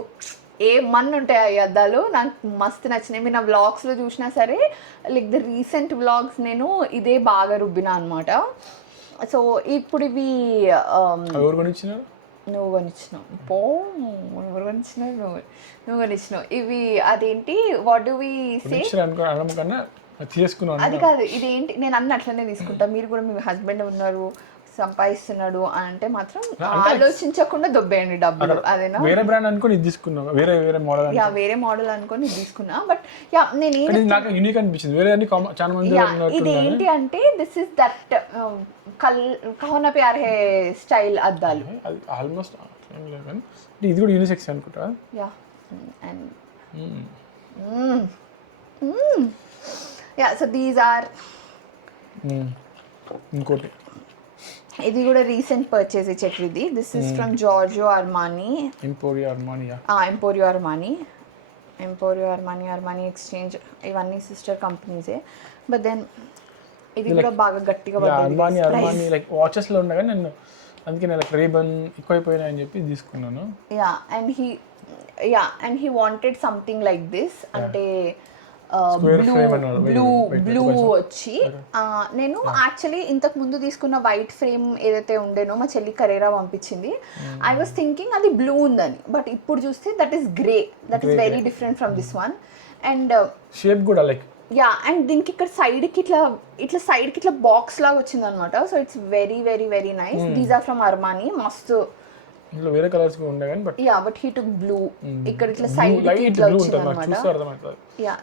ఏ మన్ను ఉంటాయి ఈ అద్దాలు, నాకు మస్తు నచ్చినాయి. మీరు నా వ్లాగ్స్లో చూసినా సరే, లైక్ ద రీసెంట్ వ్లాగ్స్ నేను ఇదే బాగా రుబ్బినా అనమాట. సో ఇప్పుడు ఇవి నువ్వు కొనిచ్చినావు పో, ఎవరు కొనిచ్చినావు? నువ్వు కొనిచ్చినావు. ఇవి అదేంటి, వాట్ డు వి సే, అది కాదు ఇదేంటి, నేను అన్ని అట్లనే తీసుకుంటా. మీరు కూడా మీ హస్బెండ్ ఉన్నారు, సంపాదిస్తున్నాడు అని అంటే మాత్రం ఆలోచించకుండా దొబ్బేయండి డబ్బులు. అదేనా వేరే బ్రాండ్ అనుకొని తీసుకున్నా, వేరే మోడల్, వేరే మోడల్ అనుకొని తీసుకున్నా. బట్ నేను యూనిక్ అనిపించింది. వేరే అన్ని చాలా మంది ఇదేంటి అంటే this is that Kaho Naa Pyaar Hai style అద్దాలు. ఆల్మోస్ట్ ఇది కూడా యూనిసెక్స్ అనుకుంటా. Yeah and so these are. ఇంకోటి ఇది కూడా రీసెంట్ పర్చేస్ చక్రిది. This is from Giorgio Armani, Emporio Armani Exchange. ఇవన్నీ సిస్టర్ కంపెనీసే. బట్ దెన్ ఇది కూడా బాగా గట్టిగా పడుతుంది. లైక్ వాచెస్ లో ఉండగా నేను అందుకే నేను రేబన్ ఎక్కువైపోయినా అని చెప్పి తీసుకున్నాను. And he wanted something like this, అంటే బ్లూ వచ్చి. నేను యాక్చువల్లీ ఇంతకు ముందు తీసుకున్న వైట్ ఫ్రేమ్ ఏదైతే ఉండేనో మా చెల్లి కరేరా పంపించింది. ఐ వాస్ థింకింగ్ అది బ్లూ ఉందని, బట్ ఇప్పుడు చూస్తే that is grey. That is very different from this one. And shape కూడా లైక్ అండ్ దీనికి ఇక్కడ సైడ్కి ఇట్లా సైడ్కి ఇట్లా బాక్స్ లాగా వచ్చింది అనమాట. So it's very very very nice. These are from Armani. మస్తు వేరే కలర్స్ కూడా కానీ బట్ హీ టుక్ బ్లూ. ఇక్కడ ఇట్లా సైడ్ ఇట్లా వచ్చింది అనమాట.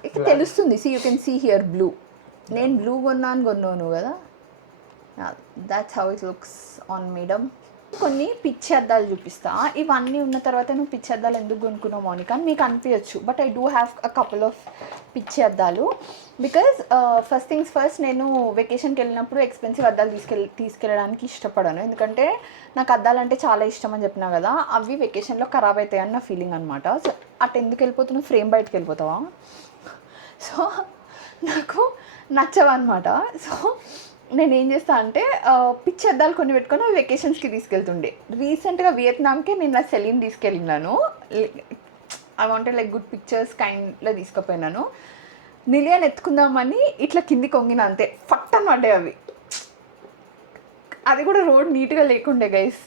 ఇక్కడ తెలుస్తుంది. You can see here blue. నేను బ్లూ కొన్నాను కదా. That's how it looks on madam. కొన్ని పిచ్చి అద్దాలు చూపిస్తా. ఇవన్నీ ఉన్న తర్వాత నువ్వు పిచ్చి అద్దాలు ఎందుకు కొనుక్కున్నావు మౌనిక అని మీకు అనిపించచ్చు. But I do have a couple of పిచ్చి అద్దాలు. బికాజ్ ఫస్ట్ థింగ్స్ ఫస్ట్, నేను వెకేషన్కి వెళ్ళినప్పుడు ఎక్స్పెన్సివ్ అద్దాలు తీసుకెళ్ళడానికి ఇష్టపడాను. ఎందుకంటే నాకు అద్దాలు అంటే చాలా ఇష్టం అని చెప్పినా కదా, అవి వెకేషన్లో ఖరాబ్ అవుతాయి అని నా ఫీలింగ్ అనమాట. సో అటు ఎందుకు వెళ్ళిపోతున్నావు, ఫ్రేమ్ బయటకు వెళ్ళిపోతావా? సో నాకు నచ్చవన్నమాట. సో నేను ఏం చేస్తా అంటే పిచ్చి అద్దాలు కొన్ని పెట్టుకొని అవి వెకేషన్స్కి తీసుకెళ్తుండే. రీసెంట్గా వియత్నాంకే నేను నా సెలీన్ తీసుకెళ్ళినాను. I wanted like good pictures కైండ్లో తీసుకుపోయినాను. నిలియన్ ఎత్తుకుందామని ఇట్లా కింది కొంగిన అంతే ఫట్ అని పడ్డాయి అవి. అది కూడా రోడ్ నీట్గా లేకుండే గైస్.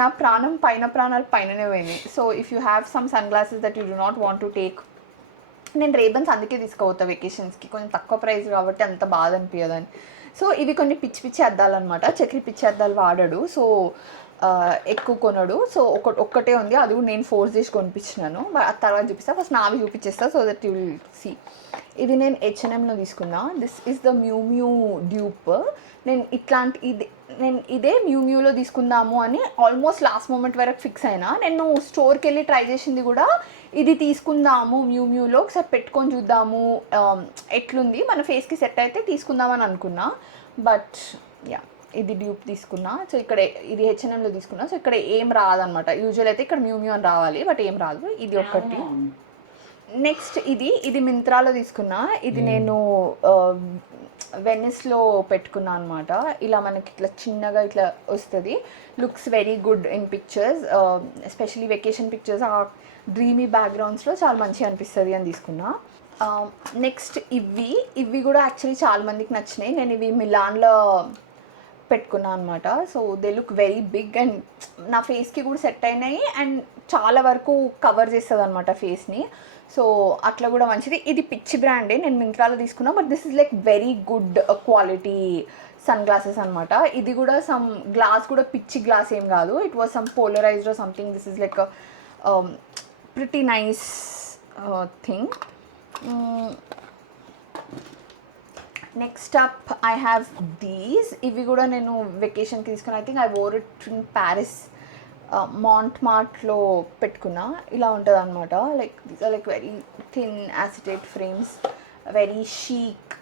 నా ప్రాణాలు పైననే పోయినాయి. So if you have some sunglasses that you do not want to take, నేను రేబన్స్ అందుకే తీసుకోవతా వెకేషన్స్కి, కొంచెం తక్కువ ప్రైస్ కాబట్టి అంత బాధ అనిపించదని. సో ఇవి కొన్ని పిచ్చి అద్దాలు అనమాట. చక్రి పిచ్చి అద్దాలు వాడాడు, సో ఎక్కువ కొనడు. సో ఒక్కటే ఉంది, అది కూడా నేను ఫోర్స్ చేసి కొనిపించినాను. ఆ తర్వాత చూపిస్తా. ఫస్ట్ నావి చూపించేస్తా so that you will see. ఇది నేను H&Mలో తీసుకున్నా. This is the Miu dupe. నేను ఇదే మ్యూలో తీసుకుందాము అని ఆల్మోస్ట్ లాస్ట్ మూమెంట్ వరకు ఫిక్స్ అయినా. నేను స్టోర్కి వెళ్ళి ట్రై చేసింది కూడా ఇది తీసుకుందాము మ్యూలో, ఒకసారి పెట్టుకొని చూద్దాము ఎట్లుంది, మన ఫేస్కి సెట్ అయితే తీసుకుందామని అనుకున్నా. బట్ ఇది డ్యూప్ తీసుకున్నా. సో ఇక్కడ ఇది H&Mలో తీసుకున్నా. సో ఇక్కడ ఏం రాదనమాట. యూజువల్ అయితే ఇక్కడ మ్యూ అని రావాలి, బట్ ఏం రాదు. ఇది ఒకటి. నెక్స్ట్ ఇది మింత్రాలో తీసుకున్నా. ఇది నేను వెనిస్లో పెట్టుకున్నా అనమాట. ఇలా మనకి ఇట్లా చిన్నగా ఇట్లా వస్తుంది. Looks very good in pictures, especially vacation pictures. ఆ డ్రీమీ బ్యాక్గ్రౌండ్స్లో చాలా మంచిగా అనిపిస్తుంది అని తీసుకున్నా. నెక్స్ట్ ఇవి కూడా యాక్చువల్లీ చాలా మందికి నచ్చినాయి. నేను ఇవి మిలాన్లో పెట్టుకున్నాను అనమాట. So they look very big and నా ఫేస్కి కూడా సెట్ అయినాయి అండ్ చాలా వరకు కవర్ చేస్తుంది అనమాట ఫేస్ని. సో అట్లా కూడా మంచిది. ఇది పిచ్చి బ్రాండే, నేను మింత్రాలో తీసుకున్నా. But this is like very good quality sunglasses అనమాట. ఇది కూడా సమ్ గ్లాస్ కూడా పిచ్చి గ్లాస్ ఏం కాదు. It was some polarised or something. This is like pretty nice thing. Next up I have these. ఇవి కూడా నేను వెకేషన్కి తీసుకున్నా. I think I wore it in Paris. మాంట్మార్ట్లో పెట్టుకున్నా. ఇలా ఉంటుంది అనమాట. Like very thin acetate frames, very chic,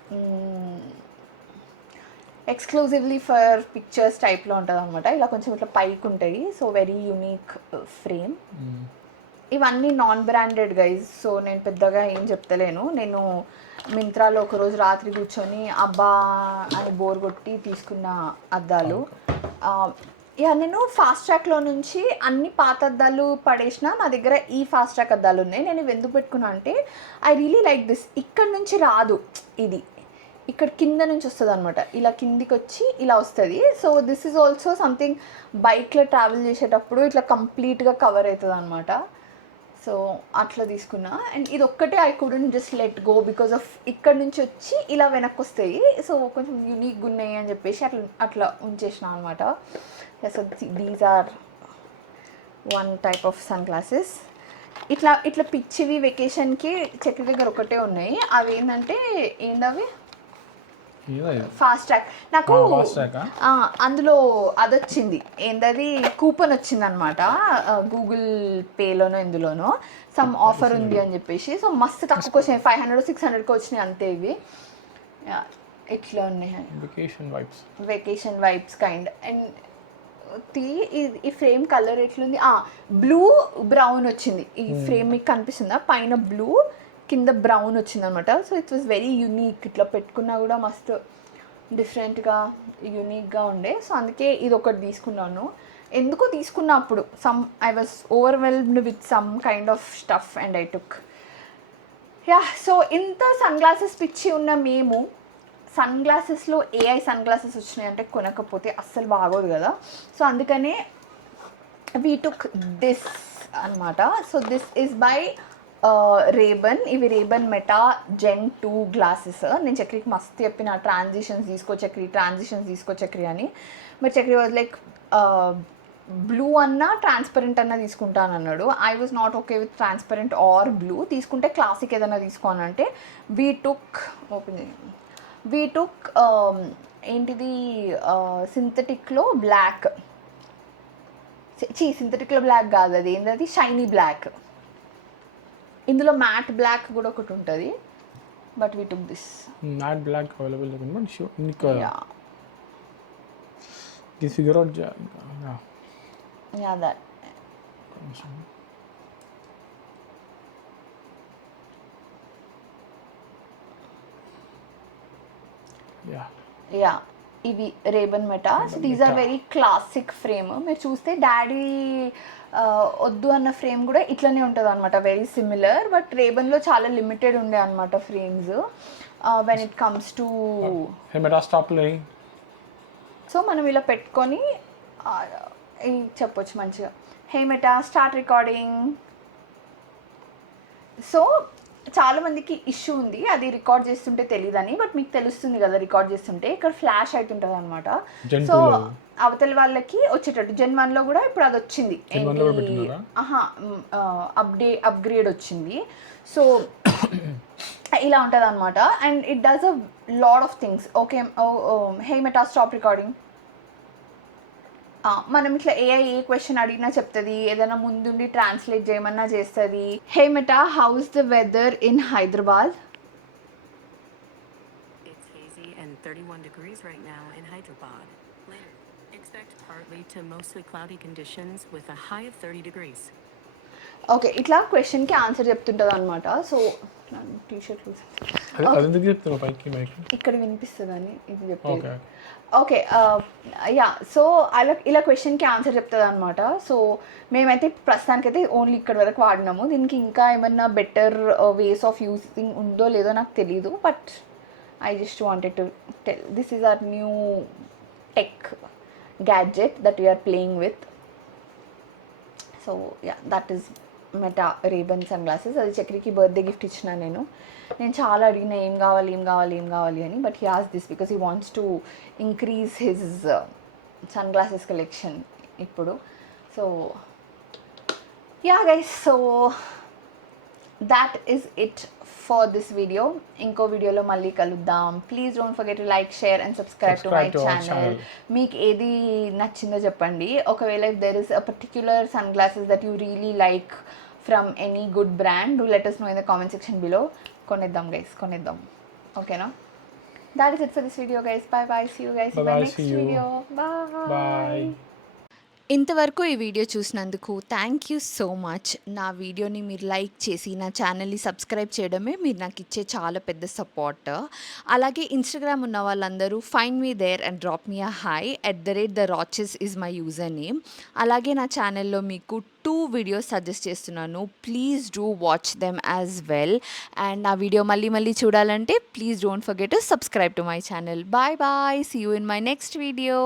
exclusively for pictures టైప్లో ఉంటుంది అనమాట. ఇలా కొంచెం ఇట్లా పైకి ఉంటాయి. So very unique frame. ఇవన్నీ నాన్ బ్రాండెడ్ గైజ్, సో నేను పెద్దగా ఏం చెప్తలేను. నేను మింత్రాలో ఒకరోజు రాత్రి కూర్చొని అబ్బా అని బోర్ కొట్టి తీసుకున్న అద్దాలు. యా, నేను ఫాస్ట్ ట్రాక్లో నుంచి అన్ని పాత అద్దాలు పడేసిన, నా దగ్గర ఈ ఫాస్ట్ ట్రాక్ అద్దాలు ఉన్నాయి. నేను ఇవి ఎందుకు పెట్టుకున్నా అంటే ఐ రియలీ లైక్ దిస్. ఇక్కడ నుంచి రాదు ఇది, ఇక్కడ కింద నుంచి వస్తుంది అనమాట, ఇలా కిందికి వచ్చి ఇలా వస్తుంది. So this is also something బైక్లో ట్రావెల్ చేసేటప్పుడు ఇట్లా కంప్లీట్గా కవర్ అవుతుంది అనమాట. సో అట్లా తీసుకున్నా. అండ్ ఇది ఒక్కటే I couldn't just let go because of ఇక్కడ నుంచి వచ్చి ఇలా వెనక్కి వస్తాయి. సో కొంచెం యూనిక్గా ఉన్నాయి అని చెప్పేసి అట్లా ఉంచేసిన అనమాట. So these are one type of sunglasses. ఇట్లా పిచ్చివి వెకేషన్కి చక్రి దగ్గర ఒకటే ఉన్నాయి. అవి ఏంటవి ఫాస్ట్ ట్రాక్. నాకు అందులో అదొచ్చింది, ఏంటది కూపన్ వచ్చింది అనమాట, గూగుల్ పేలోనో ఇందులోనో సమ్ ఆఫర్ ఉంది అని చెప్పేసి. సో మస్తు తక్కువకి వచ్చినాయి, 500-600కి వచ్చినాయి అంతే. ఇవి ఇట్లా ఉన్నాయి, వెకేషన్ వైబ్స్ కైండ్. అండ్ ఈ ఫ్రేమ్ కలర్ ఎట్లుంది, బ్లూ బ్రౌన్ వచ్చింది. ఈ ఫ్రేమ్ మీకు కనిపిస్తుందా, పైన బ్లూ కింద బ్రౌన్ వచ్చింది అనమాట. So it was very unique. ఇట్లా పెట్టుకున్నా కూడా మస్తు డిఫరెంట్గా యూనిక్గా ఉండే. సో అందుకే ఇది ఒకటి తీసుకున్నాను. ఎందుకో తీసుకున్నా అప్పుడు I was overwhelmed with some kind of stuff and I took. Yeah, so ఇంత సన్ గ్లాసెస్ పిచ్చి ఉన్న మేము సన్ గ్లాసెస్లో ఏఐ సన్ గ్లాసెస్ వచ్చినాయి అంటే కొనకపోతే అస్సలు బాగోదు కదా. సో అందుకనే వీ టుక్ దిస్ అనమాట. So this is by RayBan. ఇవి రేబన్ మెటా జెన్ 2 గ్లాసెస్. నేను చక్రికి మస్తు చెప్పిన ట్రాన్సిషన్స్ తీసుకో చక్రి అని. మరి చక్రి వాజ్ లైక్ బ్లూ అన్నా ట్రాన్స్పరెంట్ అన్నా తీసుకుంటాను అన్నాడు. I was not okay with transparent or blue. తీసుకుంటే క్లాసిక్ ఏదైనా తీసుకోనంటే వీ టుక్ ఏంటిది సింథటిక్లో బ్లాక్, సింథటిక్లో బ్లాక్ కాదు, అది ఏంటది షైనీ బ్లాక్. ఇందులో మ్యాట్ బ్లాక్ కూడా ఒకటి ఉంటుంది, but we took this matte black available figure out that ఇవి RayBan Meta. So these are very classic frame. మీరు చూస్తే డాడీ వద్దు అన్న ఫ్రేమ్ కూడా ఇట్లనే ఉంటుంది అనమాట, వెరీ సిమిలర్. బట్ రేబన్లో చాలా లిమిటెడ్ ఉండే అనమాట frames when it comes to. So మనం ఇలా పెట్టుకొని చెప్పొచ్చు మంచిగా, హే మెటా స్టార్ట్ రికార్డింగ్. సో చాలామందికి ఇష్యూ ఉంది, అది రికార్డ్ చేస్తుంటే తెలియదని. బట్ మీకు తెలుస్తుంది కదా రికార్డ్ చేస్తుంటే, ఇక్కడ ఫ్లాష్ అవుతుంటుంది అనమాట. సో అవతల వాళ్ళకి వచ్చేటట్టు Gen 1లో కూడా ఇప్పుడు అది వచ్చింది, అప్గ్రేడ్ వచ్చింది. సో ఇలా ఉంటుంది అనమాట. And it does a lot of things. Okay, hey meta stop recording. మనం ఇట్లా ఏ క్వశ్చన్ అడిగినా చెప్తుంది, ఏదైనా ముందుండి ట్రాన్స్లేట్ చేయమన్నా చేస్తుంది. Hey Meta, how's the weather in Hyderabad? It's hazy and 31 degrees right now in Hyderabad. Later, expect partly to mostly cloudy conditions with a high of 30 degrees. Okay, ఇట్లా క్వశ్చన్కి ఆన్సర్ చెప్తుంటుంది అనమాట. సో టీషర్ట్ ఇక్కడ వినిపిస్తుందని ఇది చెప్పేది. Okay, yeah, so ఇలా క్వశ్చన్కి answer చెప్తుంది అనమాట. సో మేమైతే ప్రస్తుతానికైతే ఓన్లీ ఇక్కడ వరకు వాడినాము. దీనికి ఇంకా ఏమన్నా బెటర్ వేస్ ఆఫ్ యూజింగ్ ఉందో లేదో నాకు తెలీదు. But I just wanted to tell this is our new tech gadget that we're playing with. So yeah, that is Meta RayBan sunglasses. అది చక్రికి బర్త్డే గిఫ్ట్ ఇచ్చిన. నేను చాలా అడిగిన ఏం కావాలి అని. బట్ హీ ఆస్ this because he wants to increase his sun glasses collection ఇప్పుడు. So yeah guys, so that is it for this video. ఇంకో వీడియోలో మళ్ళీ కలుద్దాం. Please don't forget to like, share and subscribe to my channel. మీకు ఏది నచ్చిందో చెప్పండి. ఒకవేళ if there is a particular sunglasses that you really like from any good brand, do let us know in the comment section below. కొనేద్దాం guys, కొనేద్దాం. ఓకేనా? That is it for this video guys. Bye bye. See you guys in the next video. Bye. ఇంతవరకు ఈ video చూసినందుకు thank you so much. నా వీడియోని మీరు like చేసి నా ఛానల్ని సబ్స్క్రైబ్ చేయడమే మీరు నాకు ఇచ్చే చాలా పెద్ద సపోర్ట్. అలాగే ఇన్స్టాగ్రామ్ ఉన్న వాళ్ళందరూ find me there and drop me a hi @theRoches is my username. అలాగే నా ఛానల్లో మీకు 2 వీడియోస్ సజెస్ట్ చేస్తున్నాను. Please do watch them as well. And నా వీడియో మళ్ళీ చూడాలంటే please don't forget to subscribe to my channel. Bye bye, see you in my next video.